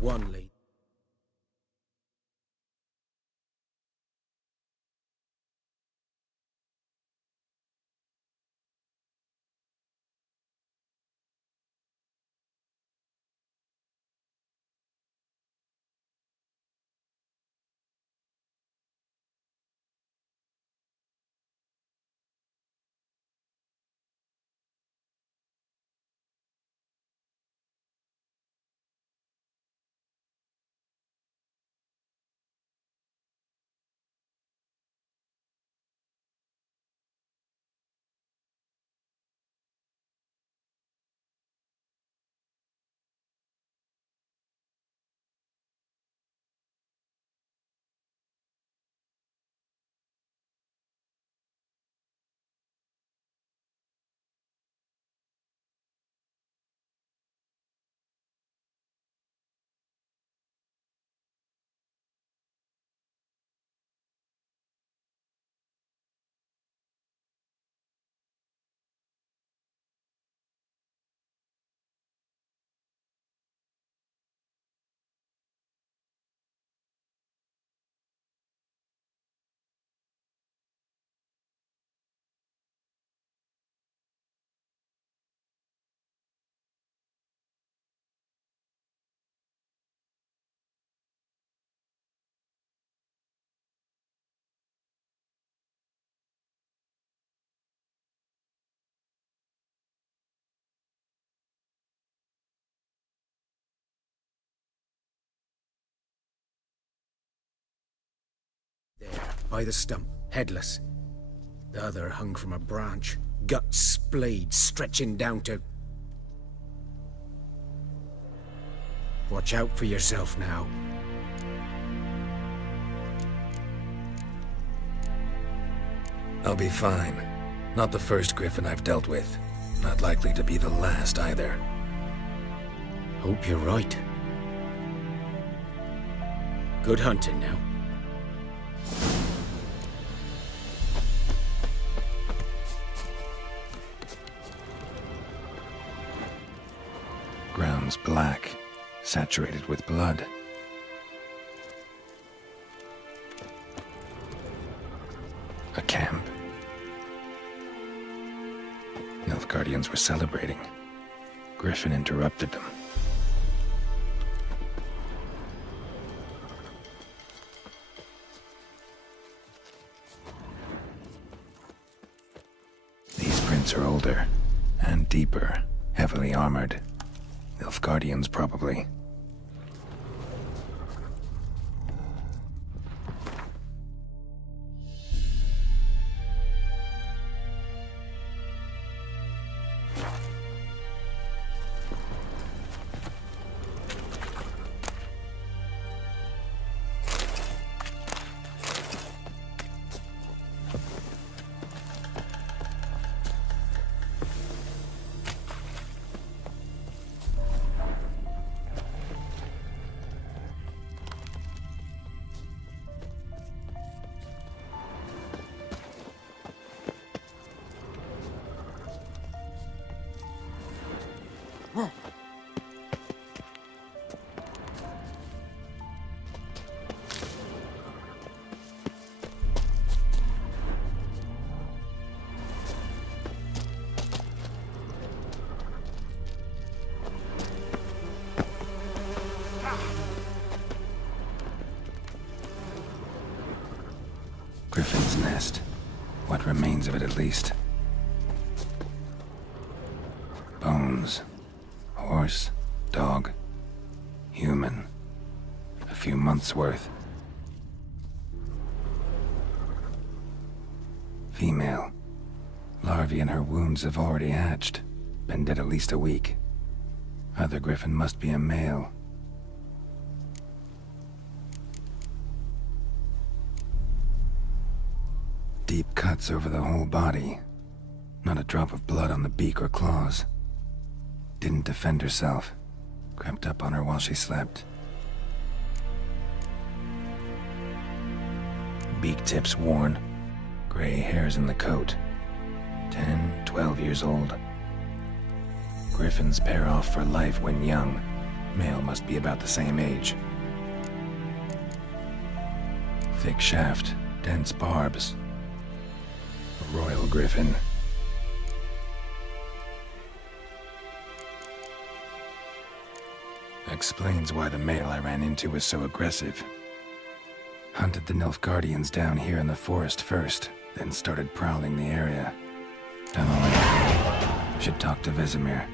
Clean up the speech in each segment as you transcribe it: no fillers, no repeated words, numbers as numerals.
One lead. There, by the stump, headless. The other hung from a branch, guts splayed, stretching down to... Watch out for yourself now. I'll be fine. Not the first Griffin I've dealt with. Not likely to be the last either. Hope you're right. Good hunting now. Ground's black, saturated with blood. A camp. Nilfgaardians were celebrating. Griffin interrupted them. These prints are older and deeper, heavily armored. Nilfgaardians, probably. Griffin's nest. What remains of it, at least. Bones. Horse, dog, human. A few months' worth. Female. Larvae in her wounds have already hatched. Been dead at least a week. Other Griffin must be a male. Deep cuts over the whole body. Not a drop of blood on the beak or claws. Didn't defend herself. Crept up on her while she slept. Beak tips worn. Gray hairs in the coat. 10, 12 years old. Griffins pair off for life when young. Male must be about the same age. Thick shaft, dense barbs. A royal griffin. Explains why the male I ran into was so aggressive. Hunted the Nilfgaardians down here in the forest first, then started prowling the area. Done all I can. Should talk to Vesemir.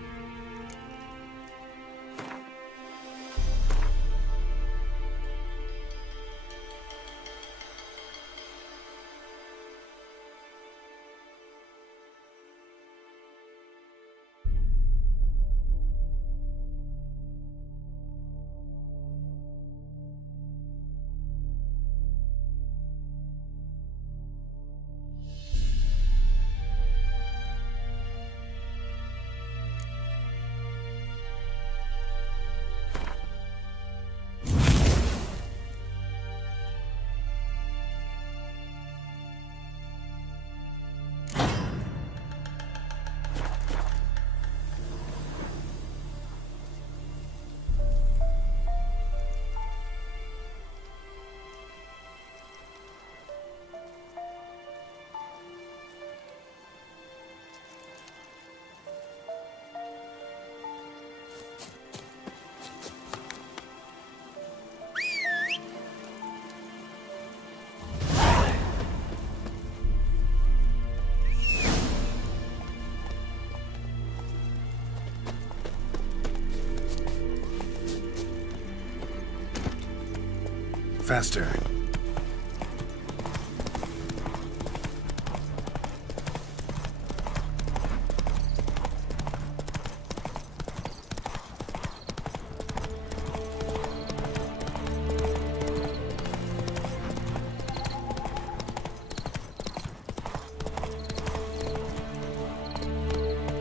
Faster.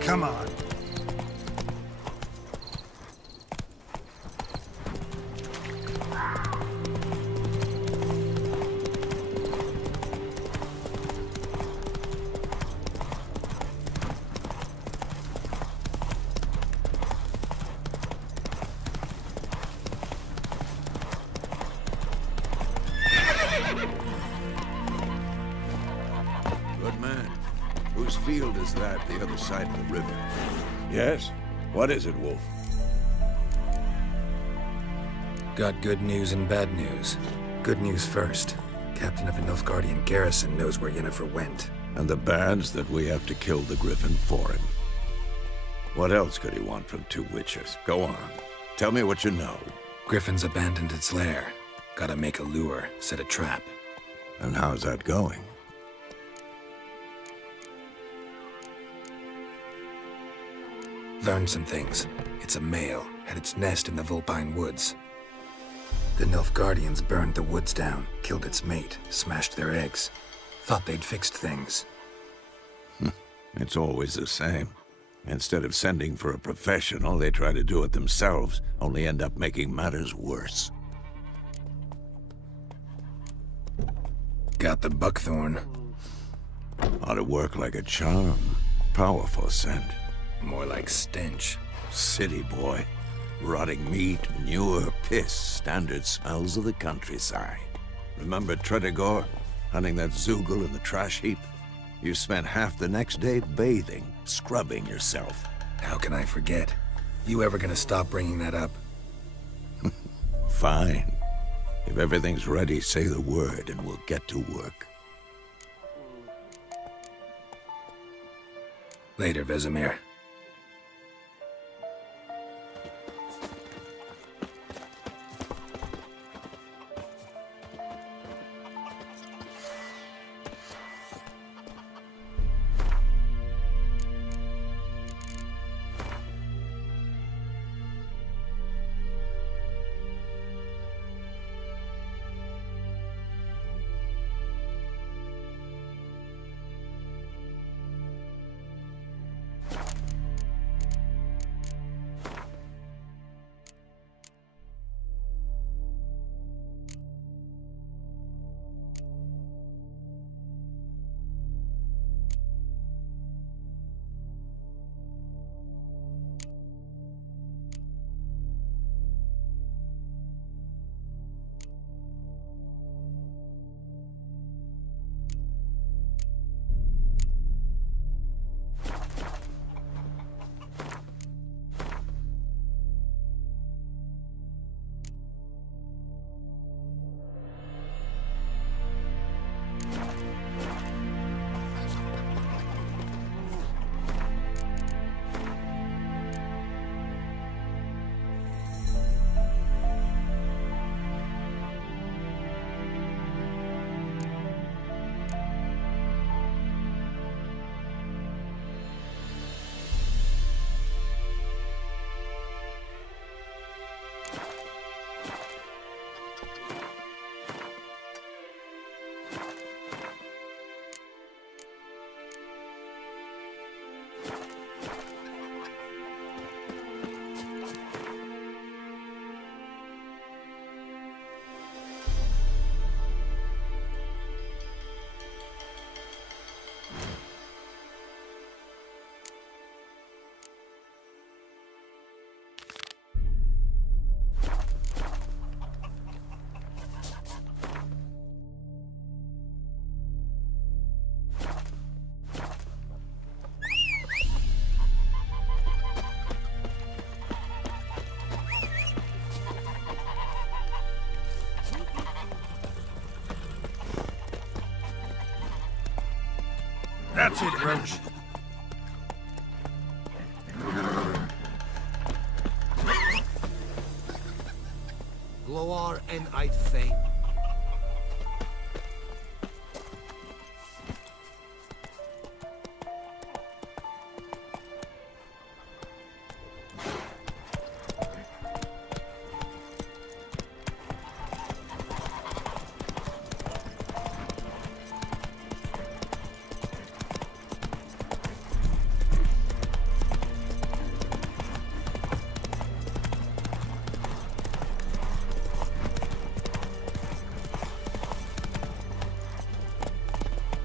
Come on. Good man. Whose field is that the other side of the river? Yes? What is it, Wolf? Got good news and bad news. Good news first. Captain of a Nilfgaardian garrison knows where Yennefer went. And the bad's that we have to kill the Griffin for him. What else could he want from two witches? Go on. Tell me what you know. Griffin's abandoned its lair. Gotta make a lure, set a trap. And how's that going? Learned some things. It's a male, had its nest in the Vulpine Woods. The Nilfgaardians burned the woods down, killed its mate, smashed their eggs. Thought they'd fixed things. It's always the same. Instead of sending for a professional, they try to do it themselves, only end up making matters worse. Got the buckthorn. Ought to work like a charm. Powerful scent. More like stench. City boy. Rotting meat, manure, piss, standard smells of the countryside. Remember Tretogor? Hunting that Zoogle in the trash heap? You spent half the next day bathing, scrubbing yourself. How can I forget? You ever gonna stop bringing that up? Fine. If everything's ready, say the word and we'll get to work. Later, Vesemir. That's it, Roach. Gloar en uit fame.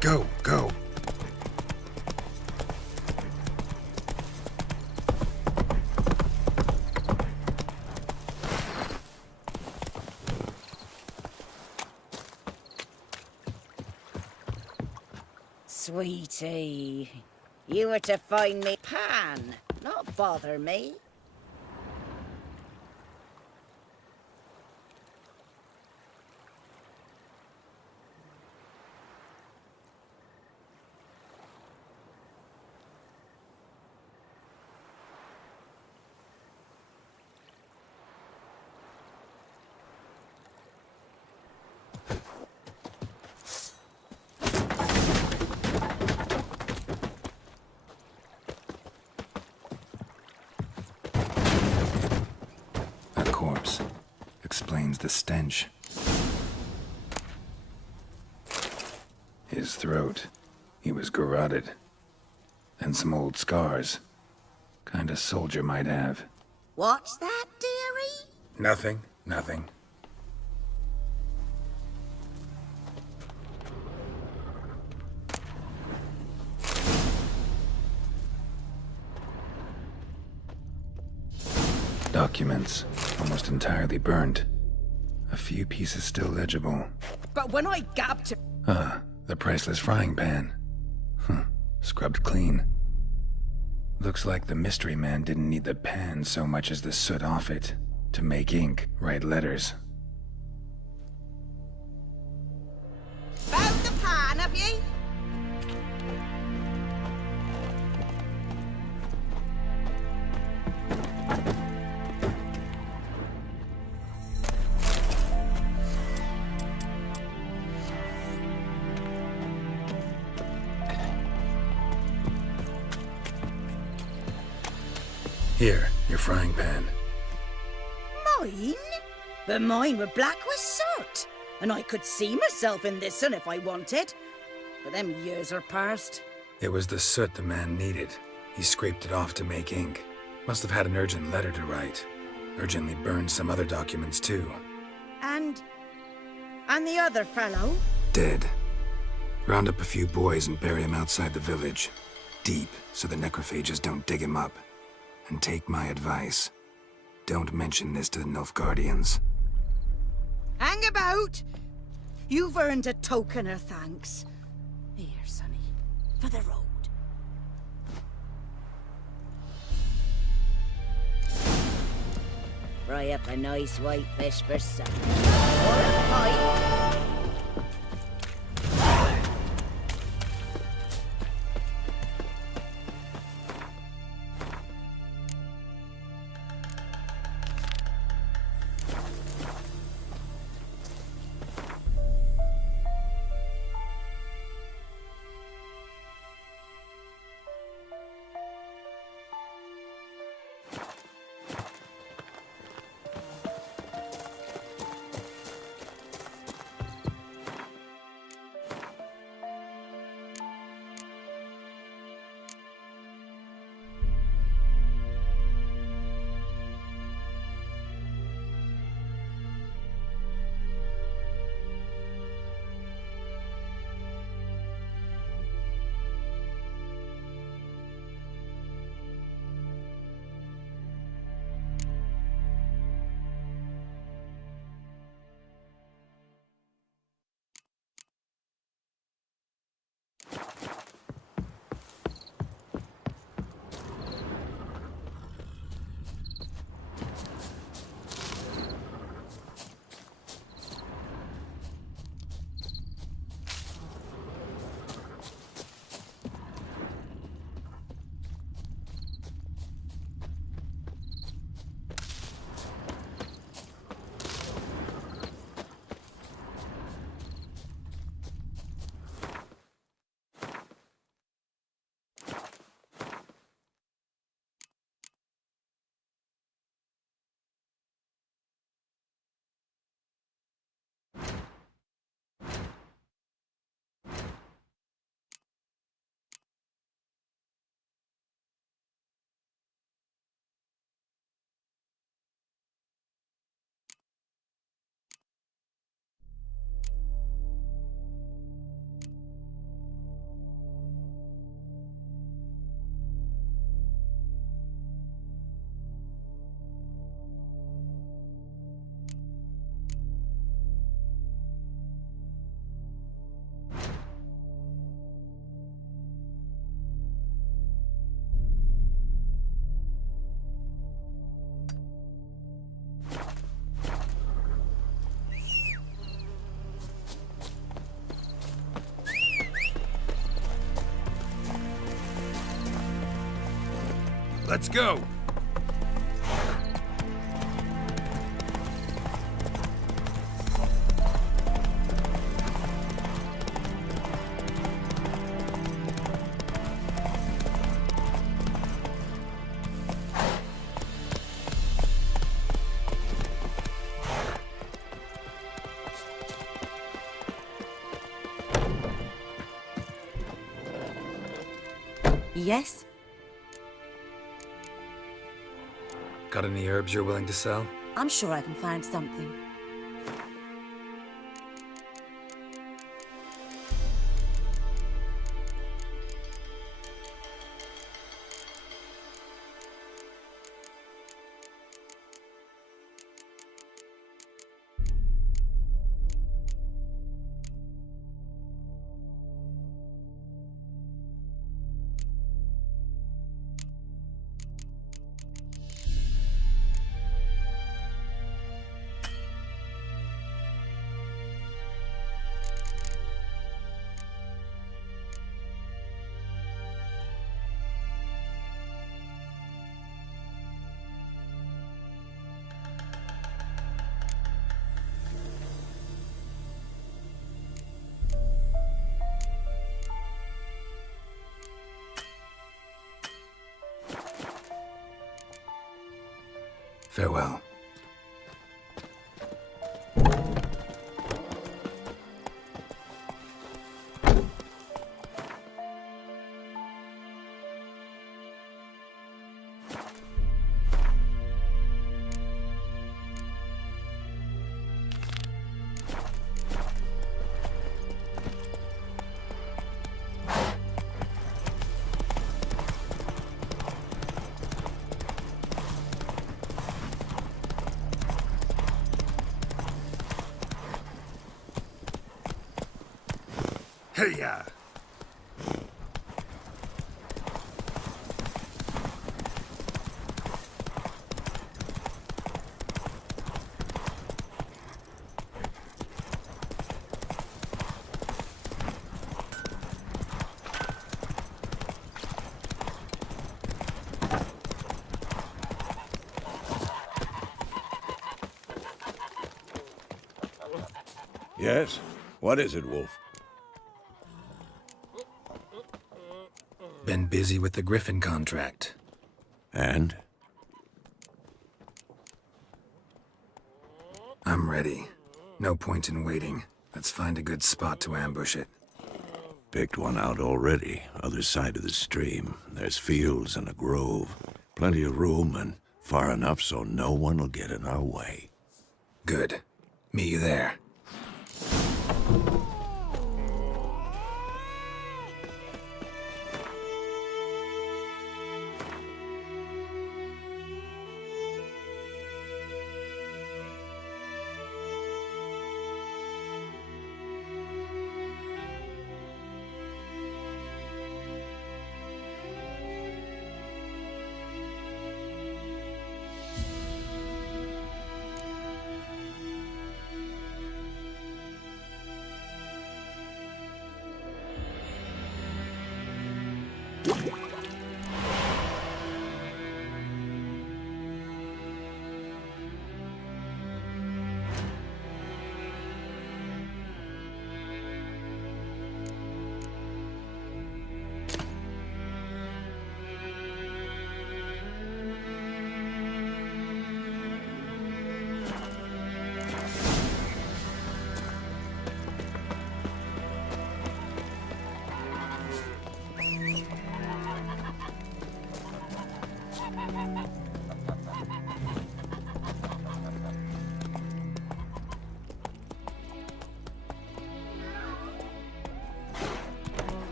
Go, go. Sweetie, you were to find me Pan, not bother me. A corpse. Explains the stench. His throat. He was garroted. And some old scars. Kind of soldier might have. What's that, dearie? Nothing, nothing. Documents, almost entirely burned. A few pieces still legible. But when I gabbed him... Ah, the priceless frying pan. Scrubbed clean. Looks like the mystery man didn't need the pan so much as the soot off it. To make ink, write letters. Found the pan, have you? Here, your frying pan. Mine? But mine were black with soot. And I could see myself in this one if I wanted. But them years are past. It was the soot the man needed. He scraped it off to make ink. Must have had an urgent letter to write. Urgently burned some other documents too. And the other fellow? Dead. Round up a few boys and bury him outside the village. Deep, so the necrophages don't dig him up. And take my advice. Don't mention this to the Nilfgaardians. Hang about! You've earned a token of thanks. Here, sonny, for the road. Fry up a nice white fish for supper. Or a pie. Let's go! Yes? Got any herbs you're willing to sell? I'm sure I can find something. Farewell. Hey-ya! Yes? What is it, Wolf? Been busy with the Griffin contract. And? I'm ready. No point in waiting. Let's find a good spot to ambush it. Picked one out already. Other side of the stream. There's fields and a grove. Plenty of room and far enough so no one will get in our way. Good. Meet you there.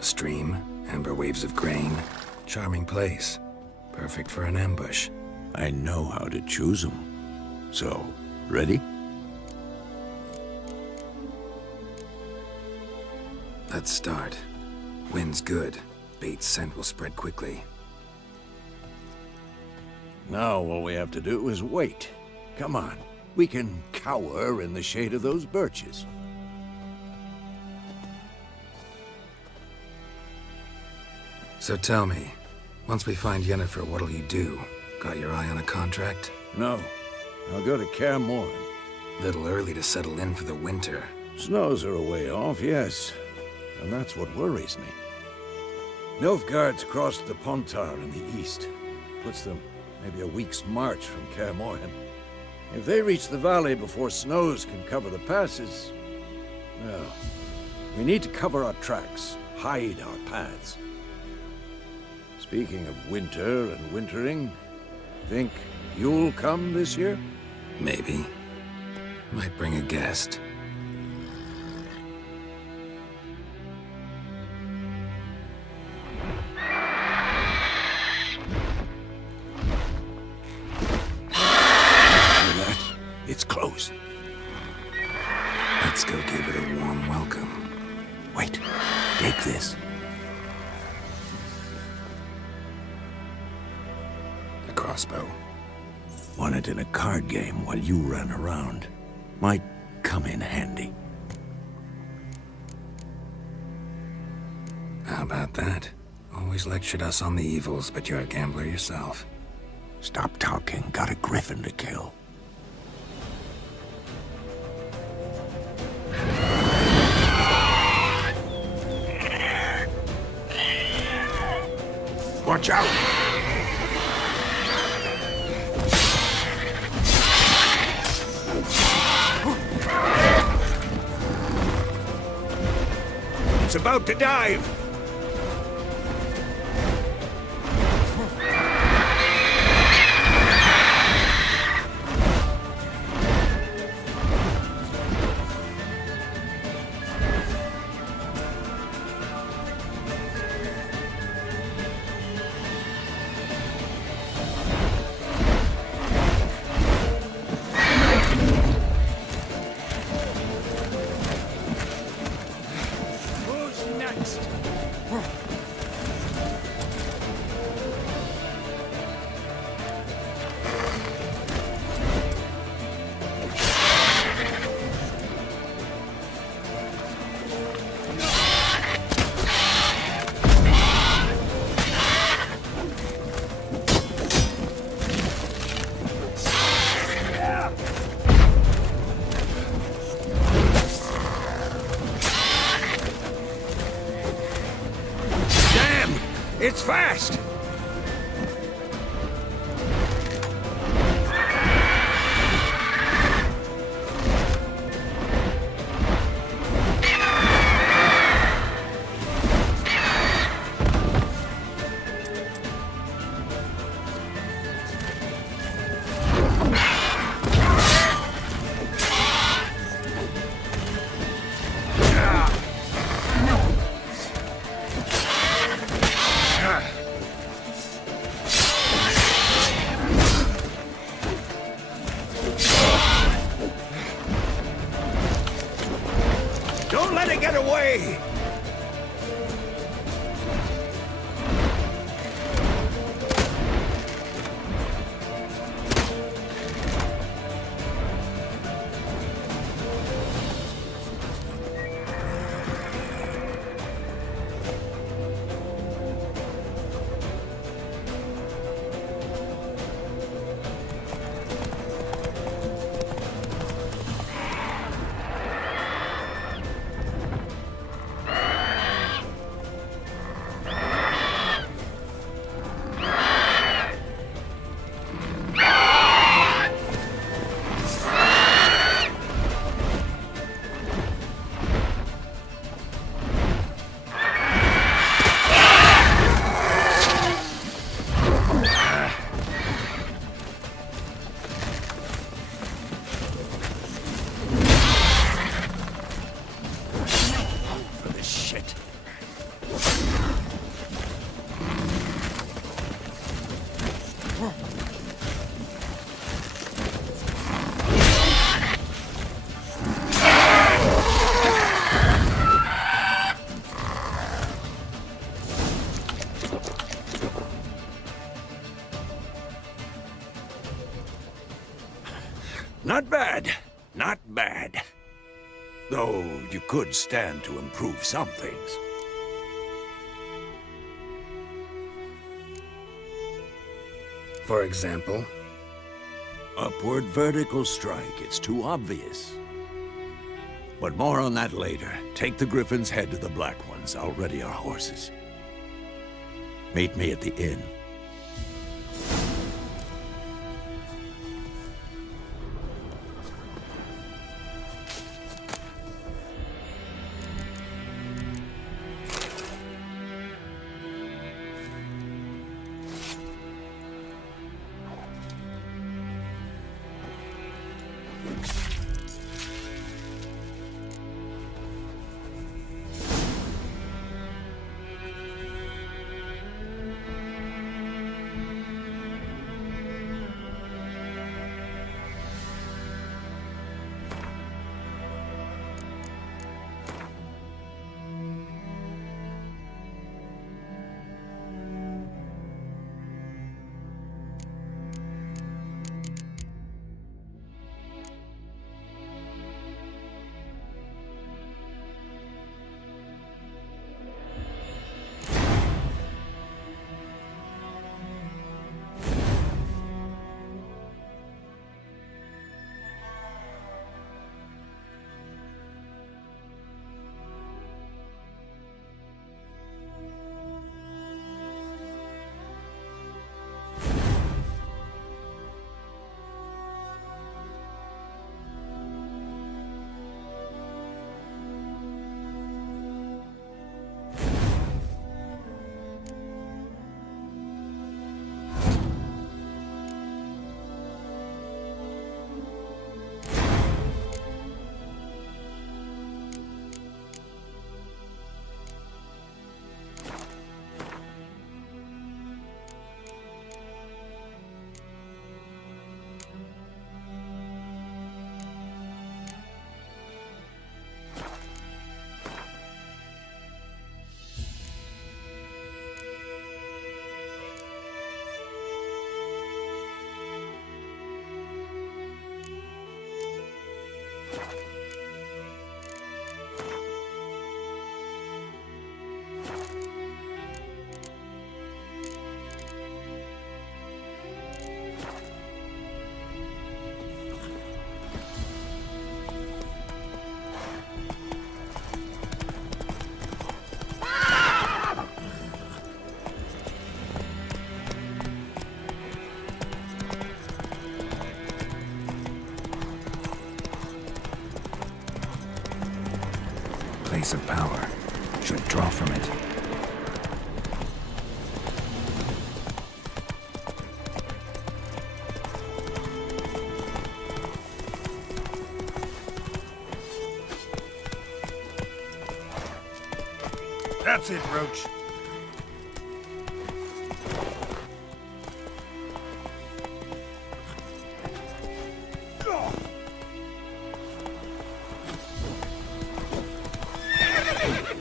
Stream, amber waves of grain. Charming place. Perfect for an ambush. I know how to choose them. So, ready? Let's start. Wind's good. Bait's scent will spread quickly. Now all we have to do is wait. Come on. We can cower in the shade of those birches. So tell me, once we find Yennefer, what'll you do? Got your eye on a contract? No. I'll go to Kaer Morhen. Little early to settle in for the winter. Snows are a way off, yes. And that's what worries me. Nilfgaard's crossed the Pontar in the east. Puts them maybe a week's march from Kaer Morhen. If they reach the valley before snows can cover the passes, well, we need to cover our tracks, hide our paths. Speaking of winter and wintering, think you'll come this year? Maybe. Might bring a guest. It's close. Let's go give it a warm welcome. Wait, take this. A crossbow. Won it in a card game while you ran around. Might come in handy. How about that? Always lectured us on the evils, but you're a gambler yourself. Stop talking. Got a griffin to kill. Watch out! It's about to dive! It's fast! Don't let it get away! Though you could stand to improve some things. For example? Upward vertical strike, it's too obvious. But more on that later. Take the Griffin's head to the Black Ones. I'll ready our horses. Meet me at the inn. Place of power. Should draw from it. That's it, Roach.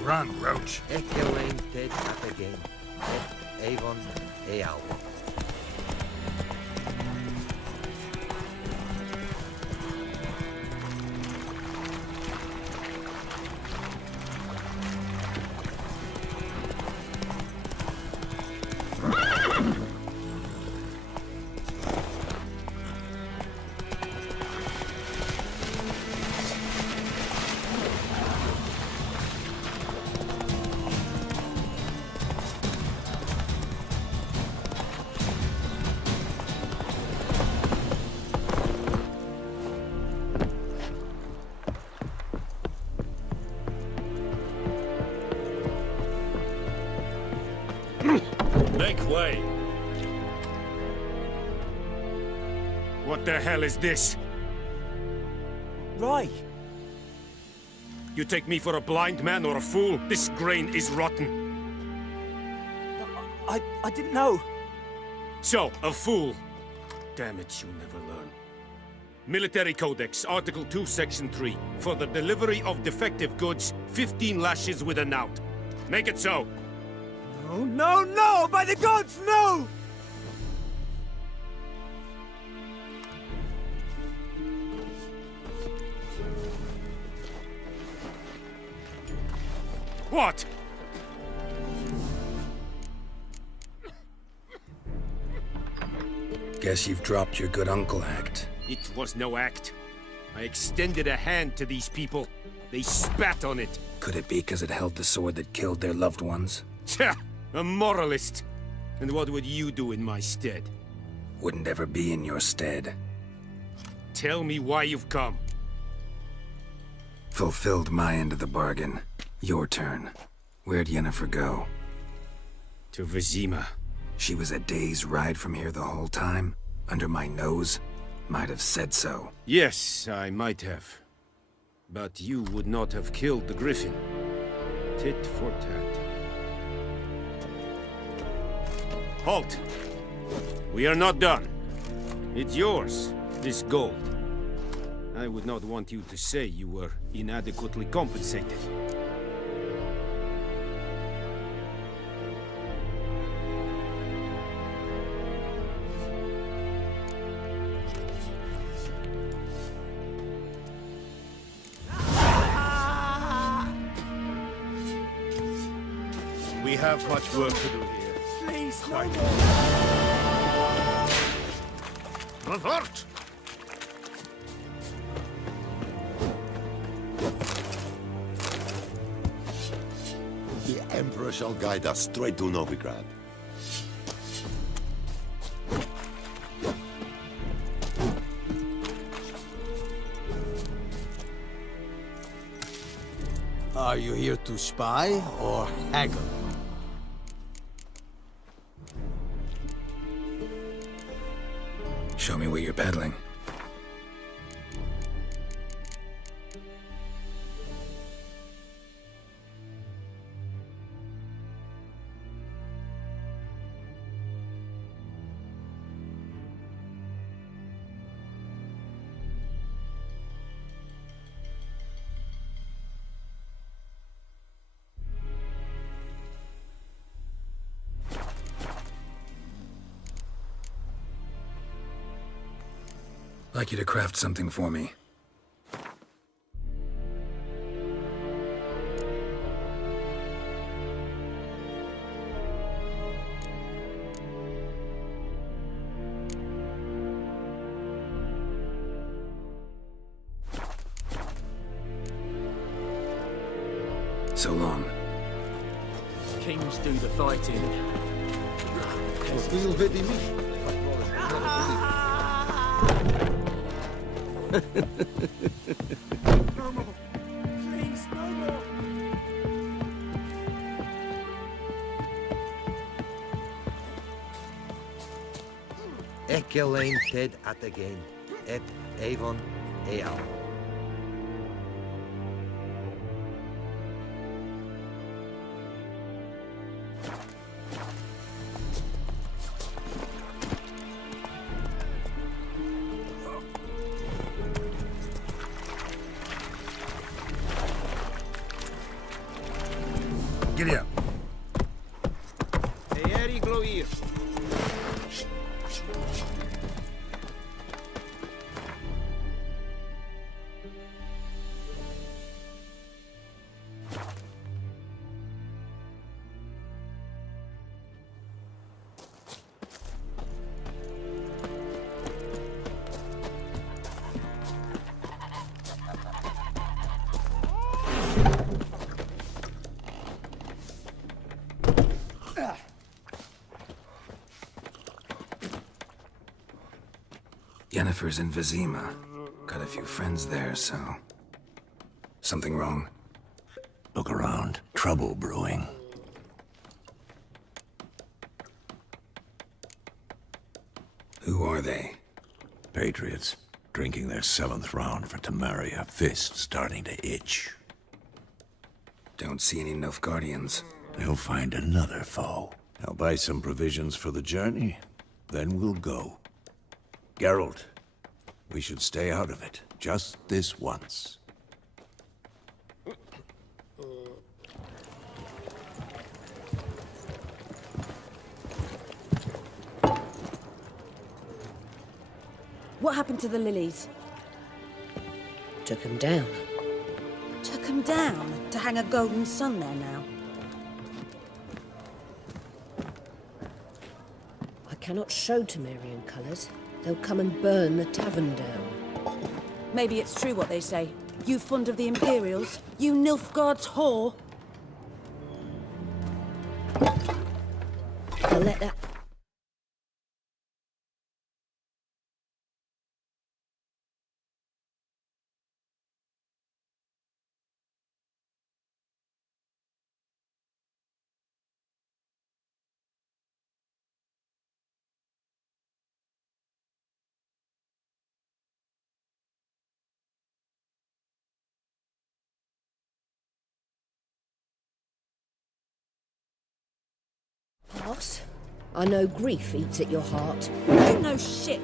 Run, Roach. Echoing dead up again. Avon Eal. Make way! What the hell is this? Right. You take me for a blind man or a fool? This grain is rotten. I didn't know. So, a fool. Damn it, you never learn. Military Codex, Article 2, Section 3. For the delivery of defective goods, 15 lashes with a knout. Make it so. Oh, no, no! By the gods, no! What? Guess you've dropped your good uncle act. It was no act. I extended a hand to these people. They spat on it. Could it be because it held the sword that killed their loved ones? Tja, a moralist. And what would you do in my stead? Wouldn't ever be in your stead. Tell me why you've come. Fulfilled my end of the bargain. Your turn. Where'd Yennefer go? To Vizima. She was a day's ride from here the whole time? Under my nose? Might have said so. Yes, I might have. But you would not have killed the griffin. Tit for tat. Halt! We are not done. It's yours, this gold. I would not want you to say you were inadequately compensated. We have much work to do here. Please, no more. Revert! The Emperor shall guide us straight to Novigrad. Are you here to spy or haggle? Show me what you're peddling. I'd like you to craft something for me. So long. Kings do the fighting. No more. Please, no more. Echelane ted at again. Et Avon Eal. Giddy up. Eeri gloir. Yennefer's in Vizima. Got a few friends there, so... Something wrong? Look around. Trouble brewing. Who are they? Patriots. Drinking their 7th round for Memoria. Fist starting to itch. Don't see any Nilfgaardians. They'll find another foe. I'll buy some provisions for the journey. Then we'll go. Geralt, we should stay out of it. Just this once. What happened to the lilies? Took him down. Took him down to hang a golden sun there now. I cannot show Temerian colours. They'll come and burn the tavern down. Maybe it's true what they say. You fond of the Imperials? You Nilfgaard's whore? I'll let that... Boss, I know grief eats at your heart. You know shit.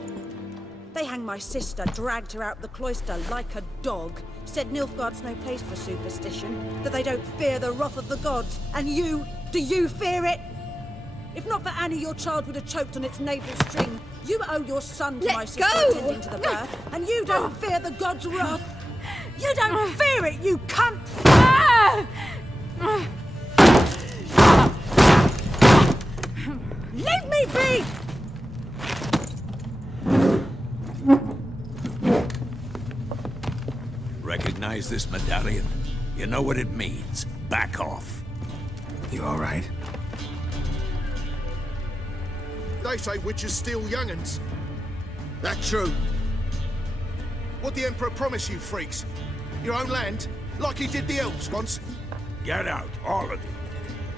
They hanged my sister, dragged her out the cloister like a dog, said Nilfgaard's no place for superstition, that they don't fear the wrath of the gods. And you, do you fear it? If not for Annie, your child would have choked on its navel string. You owe your son to my sister attending to the birth, and you don't fear the gods' wrath. You don't fear it, you cunt! Leave me be! Recognize this medallion? You know what it means. Back off. You all right? They say witches steal young'uns. That true? What the Emperor promise you, freaks? Your own land? Like he did the elves once? Get out, all of you.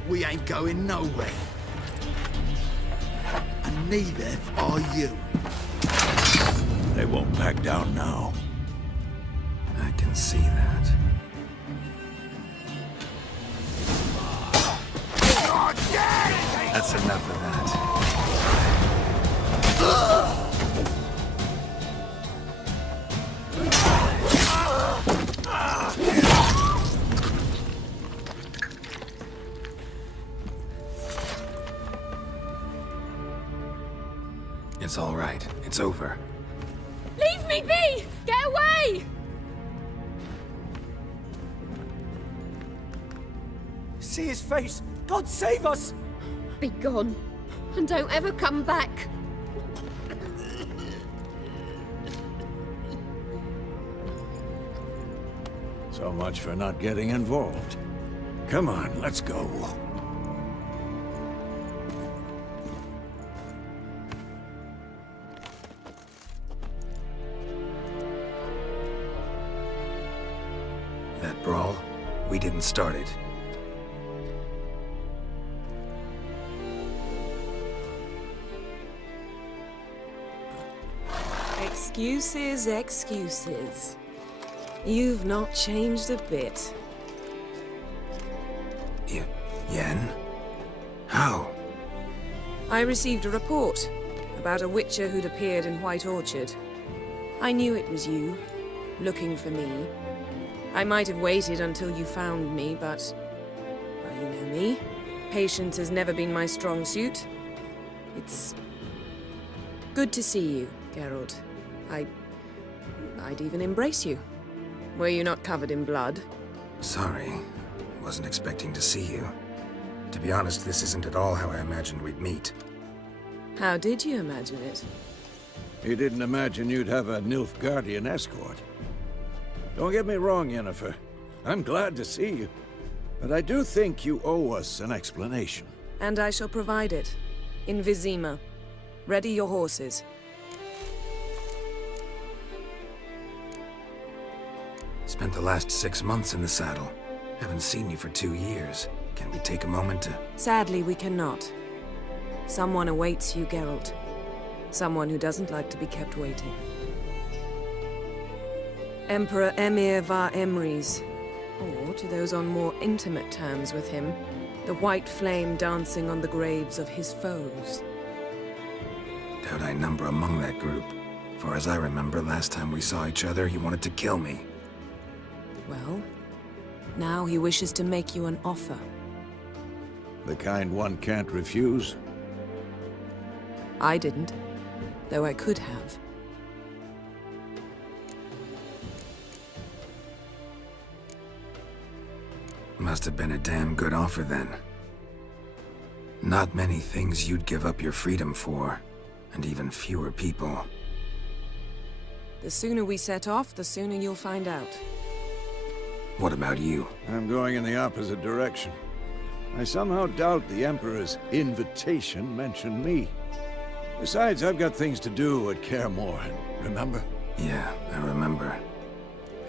We ain't going nowhere. And neither are you. They won't back down now. I can see that. That's enough of that. It's all right. It's over. Leave me be! Get away! See his face! God save us! Be gone, and don't ever come back. So much for not getting involved. Come on, let's go. That brawl, we didn't start it. Excuses, excuses. You've not changed a bit. Yen? How? I received a report about a witcher who'd appeared in White Orchard. I knew it was you, looking for me. I might have waited until you found me, but... well, you know me. Patience has never been my strong suit. It's... good to see you, Geralt. I'd even embrace you. Were you not covered in blood? Sorry. Wasn't expecting to see you. To be honest, this isn't at all how I imagined we'd meet. How did you imagine it? You didn't imagine you'd have a Nilfgaardian escort. Don't get me wrong, Yennefer. I'm glad to see you. But I do think you owe us an explanation. And I shall provide it. In Vizima. Ready your horses. Spent the last 6 months in the saddle. Haven't seen you for 2 years. Can we take a moment to... Sadly, we cannot. Someone awaits you, Geralt. Someone who doesn't like to be kept waiting. Emperor Emir var Emrys. Or, to those on more intimate terms with him, the white flame dancing on the graves of his foes. Doubt I number among that group. For as I remember, last time we saw each other, he wanted to kill me. Well, now he wishes to make you an offer. The kind one can't refuse? I didn't, though I could have. Must have been a damn good offer then. Not many things you'd give up your freedom for, and even fewer people. The sooner we set off, the sooner you'll find out. What about you? I'm going in the opposite direction. I somehow doubt the Emperor's invitation mentioned me. Besides, I've got things to do at Kaer Morhen, remember? Yeah, I remember.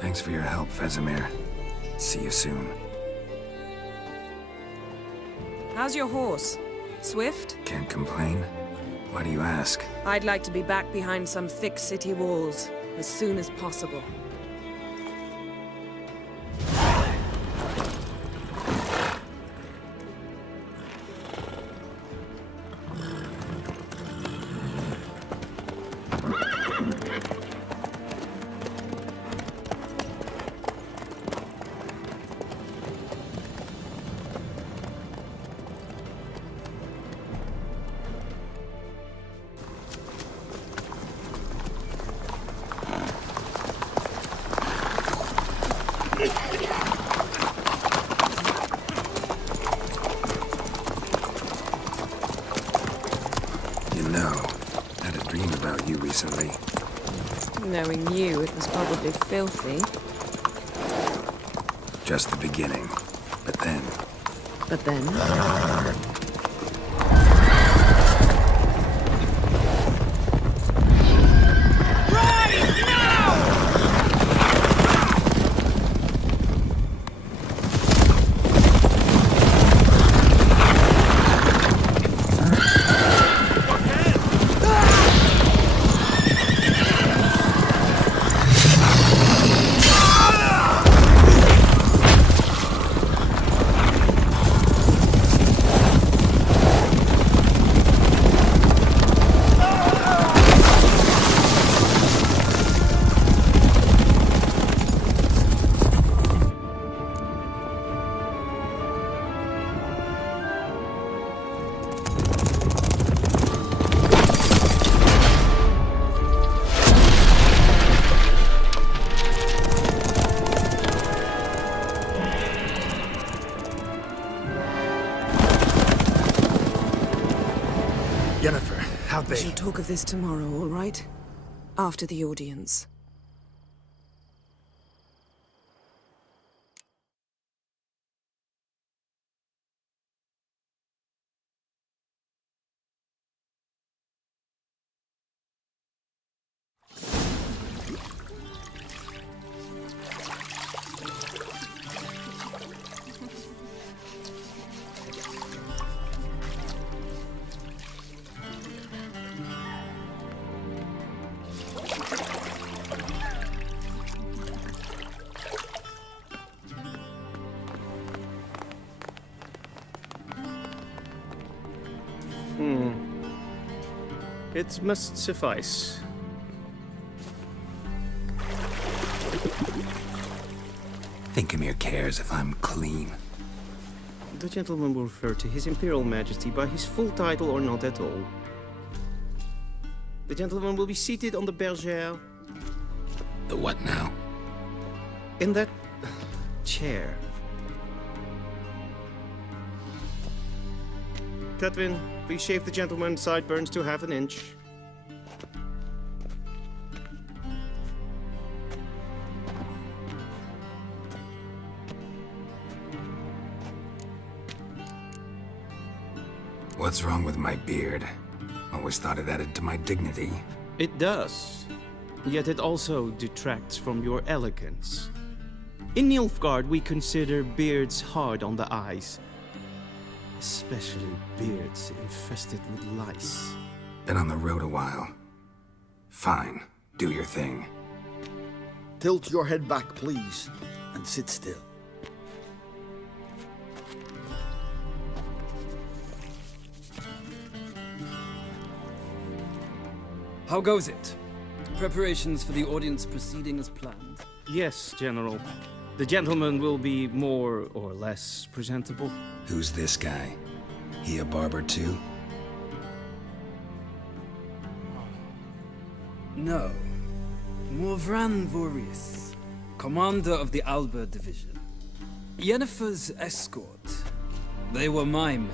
Thanks for your help, Vesemir. See you soon. How's your horse? Swift? Can't complain. Why do you ask? I'd like to be back behind some thick city walls as soon as possible. You know, I had a dream about you recently. Knowing you, it was probably filthy. Just the beginning. But then... But then? We shall talk of this tomorrow, all right? After the audience. It must suffice. Thinkemir cares if I'm clean. The gentleman will refer to His Imperial Majesty by his full title or not at all. The gentleman will be seated on the bergère. The what now? In that chair. Catwin, please shave the gentleman's sideburns to half an inch. What's wrong with my beard? Always thought it added to my dignity. It does. Yet it also detracts from your elegance. In Nilfgaard, we consider beards hard on the eyes. Especially beards infested with lice. Been on the road a while. Fine, do your thing. Tilt your head back, please, and sit still. How goes it? Preparations for the audience proceeding as planned? Yes, General. The gentleman will be more or less presentable. Who's this guy? He a barber too? No. Morvran Vorius, commander of the Alba Division. Yennefer's escort. They were my men.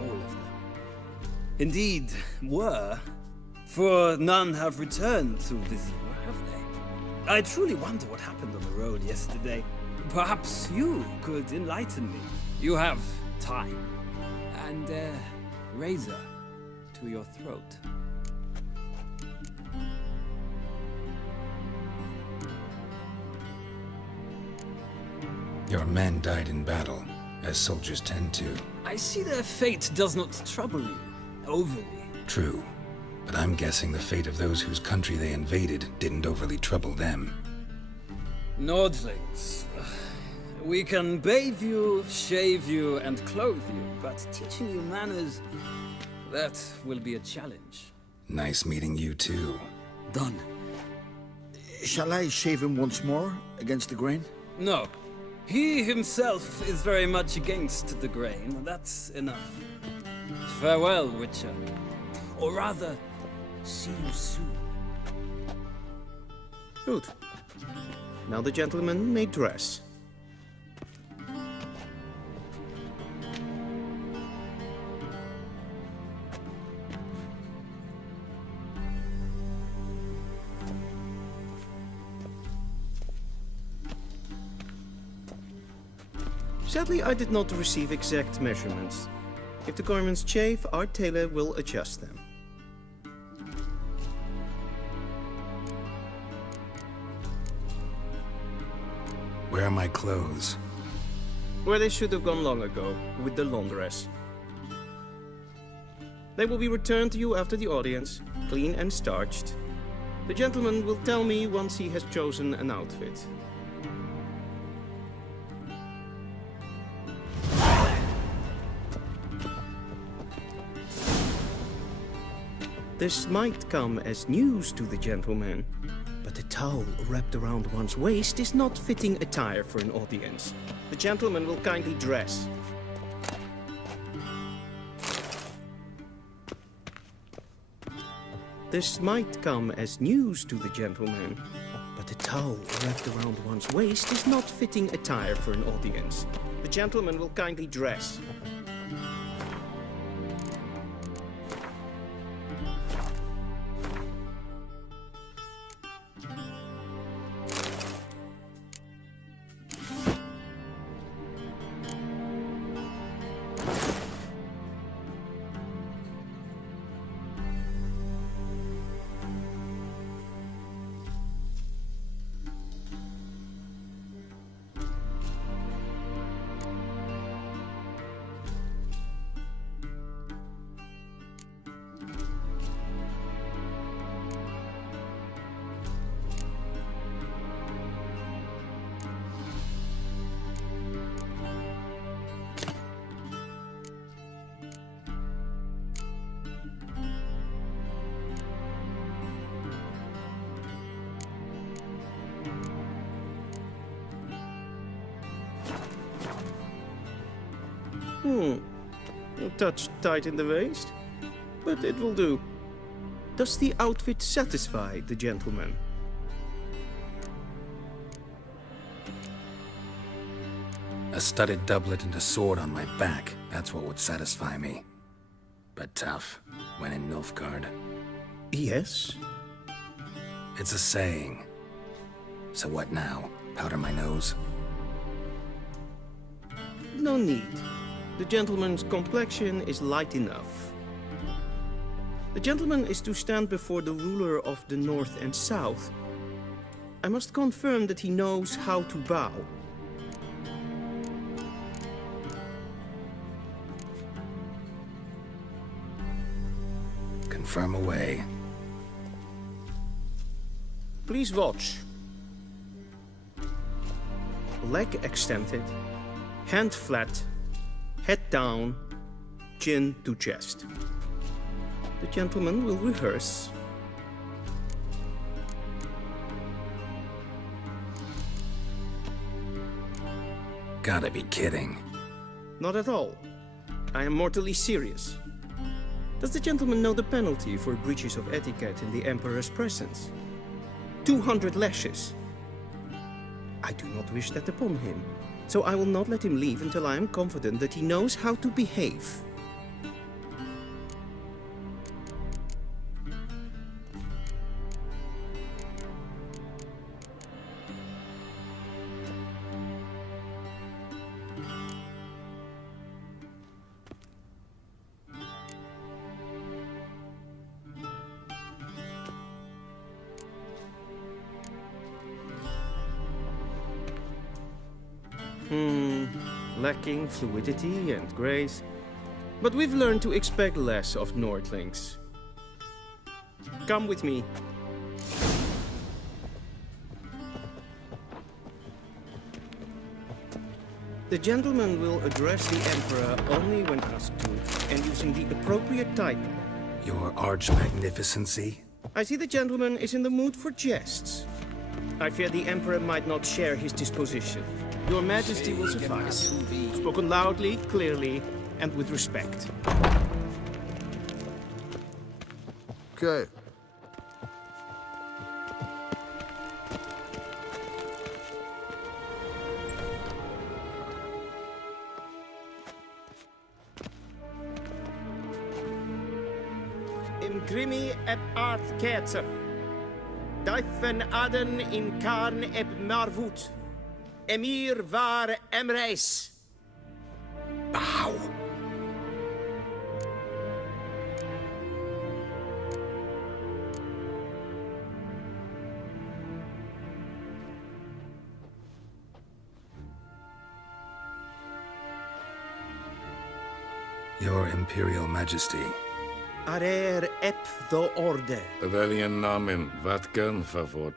All of them. Indeed, were. For none have returned to Vizima, have they? I truly wonder what happened on the road yesterday. Perhaps you could enlighten me. You have time. And a razor to your throat. Your men died in battle, as soldiers tend to. I see their fate does not trouble you overly. True, but I'm guessing the fate of those whose country they invaded didn't overly trouble them. Nordlings. We can bathe you, shave you, and clothe you, but teaching you manners, that will be a challenge. Nice meeting you too. Done. Shall I shave him once more, against the grain? No. He himself is very much against the grain. That's enough. Farewell, Witcher. Or rather, see you soon. Good. Now the gentleman may dress. Sadly, I did not receive exact measurements. If the garments chafe, our tailor will adjust them. Where are my clothes? Where they should have gone long ago, with the laundress. They will be returned to you after the audience, clean and starched. The gentleman will tell me once he has chosen an outfit. This might come as news to the gentleman, but the towel wrapped around one's waist is not fitting attire for an audience. The gentleman will kindly dress. This might come as news to the gentleman, but the towel wrapped around one's waist is not fitting attire for an audience. The gentleman will kindly dress. A touch tight in the waist, but it will do. Does the outfit satisfy the gentleman? A studded doublet and a sword on my back, that's what would satisfy me. But tough, when in Nilfgaard. Yes? It's a saying. So what now? Powder my nose? No need. The gentleman's complexion is light enough. The gentleman is to stand before the ruler of the North and South. I must confirm that he knows how to bow. Confirm away. Please watch. Leg extended, hand flat, head down, chin to chest. The gentleman will rehearse. Gotta be kidding. Not at all. I am mortally serious. Does the gentleman know the penalty for breaches of etiquette in the Emperor's presence? 200 lashes. I do not wish that upon him. So I will not let him leave until I am confident that he knows how to behave. Lacking fluidity and grace. But we've learned to expect less of Nordlings. Come with me. The gentleman will address the Emperor only when asked to, and using the appropriate title. Your Arch-Magnificency? I see the gentleman is in the mood for jests. I fear the Emperor might not share his disposition. Your Majesty will suffice. Spoken loudly, clearly, and with respect. Okay. Imgrimi et art ketzer. Daifen aden in karn eb marvut. Emir var emreis. Bow. Your Imperial Majesty. Arer ep do orde. Welchen Namen, wat gern favor?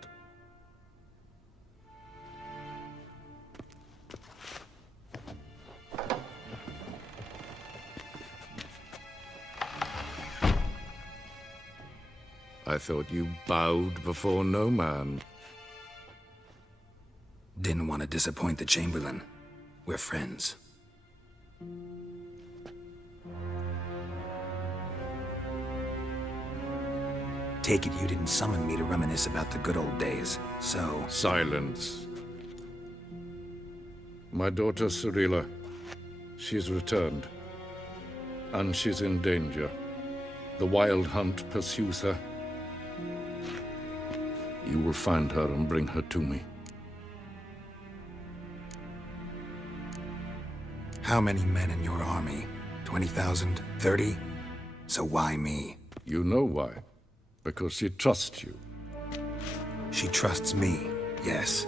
I thought you bowed before no man. Didn't want to disappoint the Chamberlain. We're friends. Take it you didn't summon me to reminisce about the good old days, so... Silence. My daughter Cyrilla, she's returned. And she's in danger. The Wild Hunt pursues her. You will find her and bring her to me. How many men in your army? 20,000? 30? So why me? You know why. Because she trusts you. She trusts me, yes.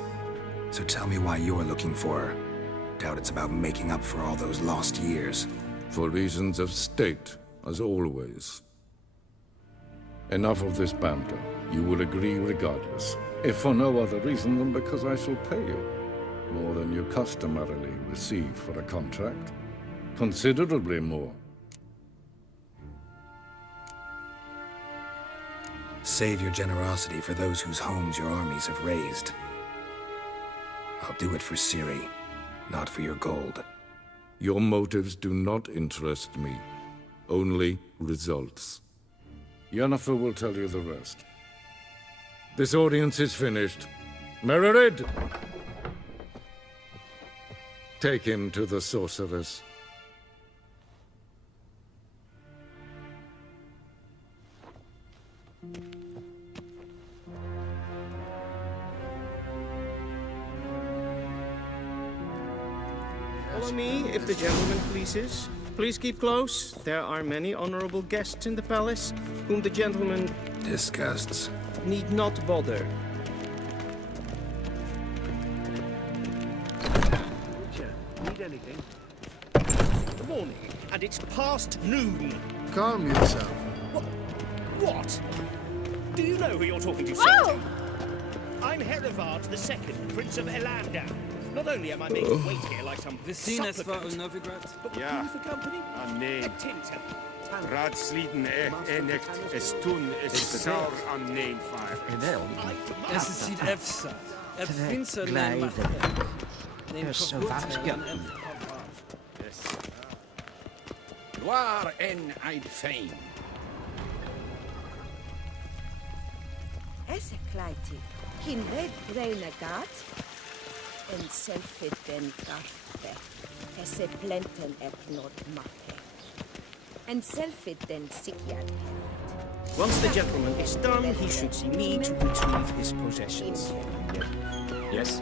So tell me why you're looking for her. Doubt it's about making up for all those lost years. For reasons of state, as always. Enough of this banter. You will agree regardless. If for no other reason than because I shall pay you. More than you customarily receive for a contract. Considerably more. Save your generosity for those whose homes your armies have razed. I'll do it for Ciri, not for your gold. Your motives do not interest me. Only results. Yennefer will tell you the rest. This audience is finished. Mererid! Take him to the sorceress. Follow me, if the gentleman pleases. Please keep close. There are many honorable guests in the palace, whom the gentleman... disgusts. ...need not bother. Need anything? Good morning, and it's past noon. Calm yourself. What? Do you know who you're talking to, Whoa! Sir? I'm Herivard II, Prince of Elander. Not only am I making weight here like some supplicant, but Ja. for company, Nee. a tinter. Raadsleden echt is toen is saur aan neenvaar. Es ist die EFSA. Finster neem Waar en I'd fain. Esse kleiti. Kin red reine gat. En selfiden kaffe. Esse plenten eknod mappe. En selfiden sikjad. Once the gentleman is done, he should see me to retrieve his possessions. Yes?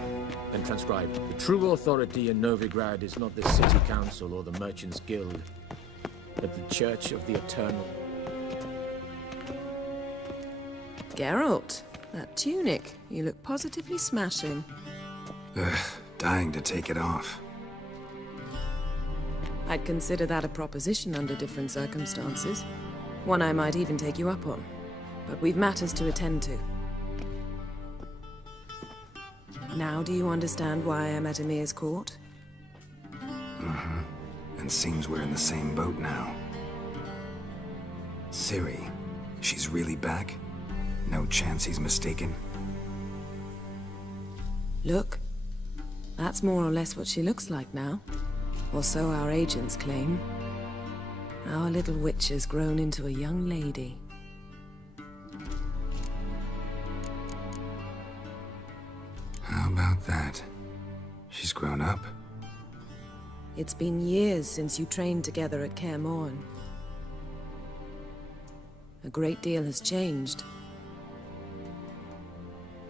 Then transcribe. The true authority in Novigrad is not the city council or the merchants' guild, but the Church of the Eternal. Geralt, that tunic. You look positively smashing. Ugh, dying to take it off. I'd consider that a proposition under different circumstances. One I might even take you up on. But we've matters to attend to. Now do you understand why I'm at Emir's court? Mm-hmm. And seems we're in the same boat now. Ciri, she's really back? No chance he's mistaken? Look. That's more or less what she looks like now. Or so our agents claim. Our little witch has grown into a young lady. How about that? She's grown up? It's been years since you trained together at Kaer Morhen. A great deal has changed.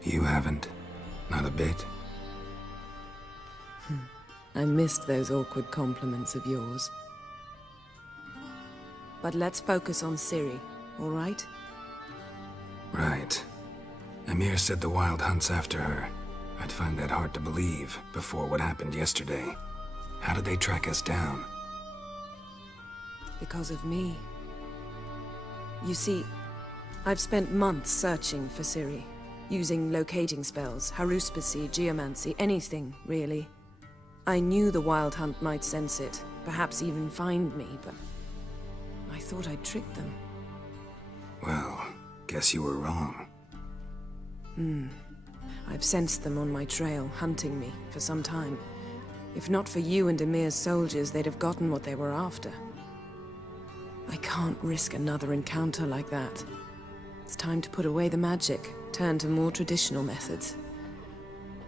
You haven't. Not a bit. I missed those awkward compliments of yours. But let's focus on Ciri, all right? Right. Emir said the Wild Hunt's after her. I'd find that hard to believe before what happened yesterday. How did they track us down? Because of me. You see, I've spent months searching for Ciri, using locating spells, haruspicy, geomancy, anything, really. I knew the Wild Hunt might sense it, perhaps even find me, but I thought I'd tricked them. Well, guess you were wrong. I've sensed them on my trail, hunting me, for some time. If not for you and Emir's soldiers, they'd have gotten what they were after. I can't risk another encounter like that. It's time to put away the magic, turn to more traditional methods.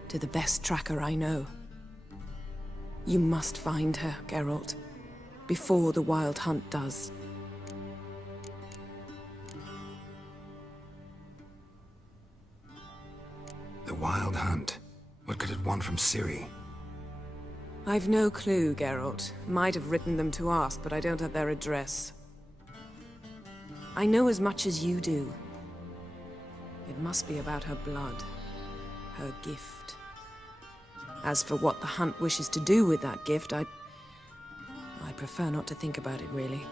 To the best tracker I know. You must find her, Geralt, before the Wild Hunt does. The Wild Hunt? What could it want from Ciri? I've no clue, Geralt. Might have written them to ask, but I don't have their address. I know as much as you do. It must be about her blood. Her gift. As for what the Hunt wishes to do with that gift, I prefer not to think about it, really.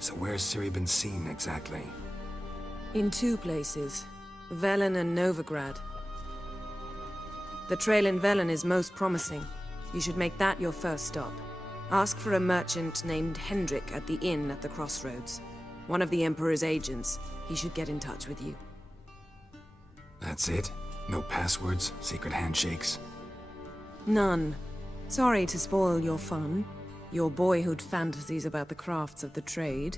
So where's Ciri been seen, exactly? In two places. Velen and Novigrad. The trail in Velen is most promising. You should make that your first stop. Ask for a merchant named Hendrik at the inn at the crossroads. One of the Emperor's agents. He should get in touch with you. That's it? No passwords, secret handshakes? None. Sorry to spoil your fun. Your boyhood fantasies about the crafts of the trade.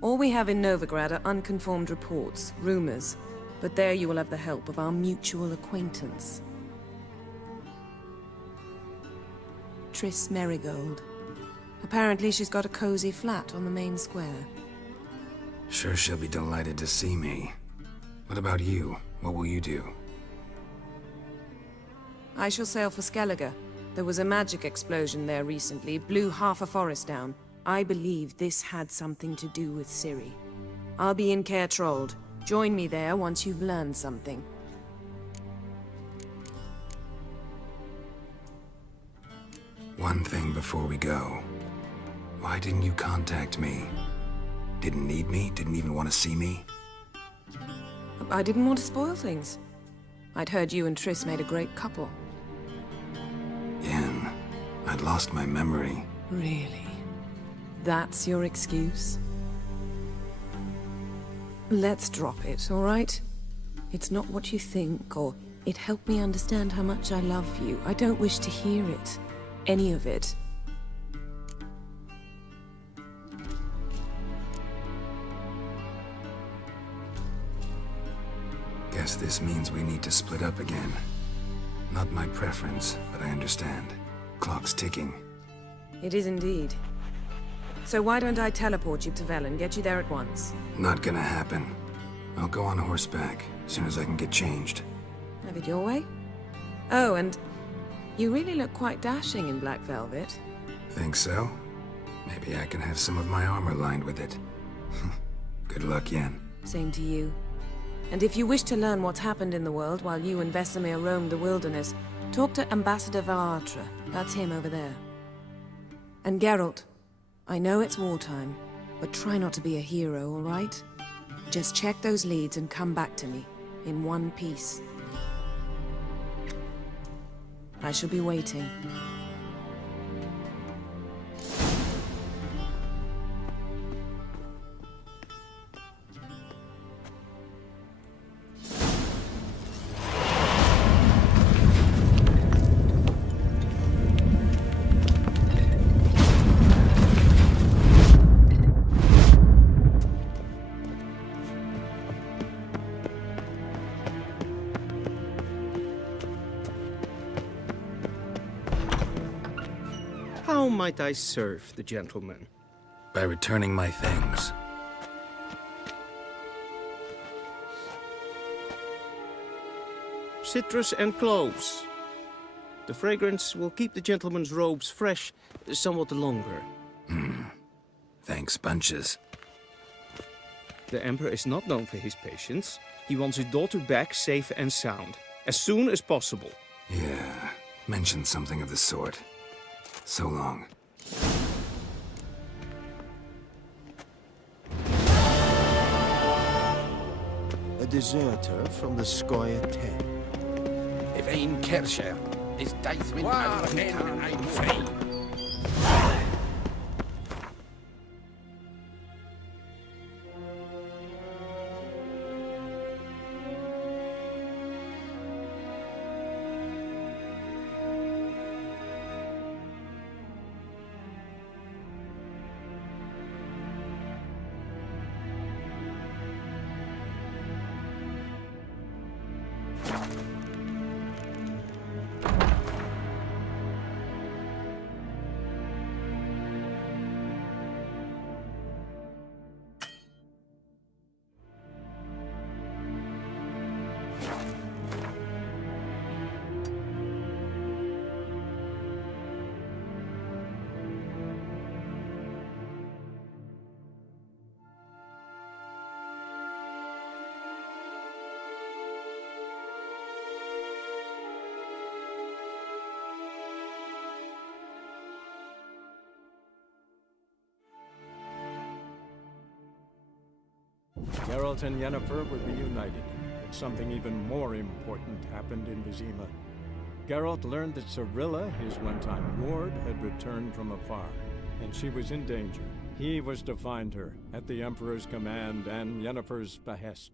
All we have in Novigrad are unconformed reports, rumors. But there you will have the help of our mutual acquaintance. Triss Merigold. Apparently she's got a cozy flat on the main square. Sure she'll be delighted to see me. What about you? What will you do? I shall sail for Skellige. There was a magic explosion there recently, blew half a forest down. I believe this had something to do with Ciri. I'll be in Caer Trold. Join me there once you've learned something. One thing before we go. Why didn't you contact me? Didn't need me? Didn't even want to see me? I didn't want to spoil things. I'd heard you and Triss made a great couple. Yen, I'd lost my memory. Really? That's your excuse? Let's drop it, all right? It's not what you think, or it helped me understand how much I love you. I don't wish to hear it. Any of it. Guess Perhaps this means we need to split up again. Not my preference, but I understand. Clock's ticking. It is indeed. So why don't I teleport you to Vel and get you there at once? Not gonna happen. I'll go on horseback, as soon as I can get changed. Have it your way? Oh, and you really look quite dashing in black velvet. Think so? Maybe I can have some of my armor lined with it. Good luck, Yen. Same to you. And if you wish to learn what's happened in the world while you and Vesemir roamed the wilderness, talk to Ambassador Varatra. That's him over there. And Geralt, I know it's wartime, but try not to be a hero, all right? Just check those leads and come back to me, in one piece. I shall be waiting. How might I serve the gentleman? By returning my things. Citrus and cloves. The fragrance will keep the gentleman's robes fresh somewhat longer. Thanks, bunches. The Emperor is not known for his patience. He wants his daughter back safe and sound, as soon as possible. Yeah, mentioned something of the sort. So long. A deserter from the Scoia 10. If ein Kersher is Deithwin and I'm free. Geralt and Yennefer were reunited, but something even more important happened in Vizima. Geralt learned that Cirilla, his one-time ward, had returned from afar, and she was in danger. He was to find her, at the Emperor's command and Yennefer's behest.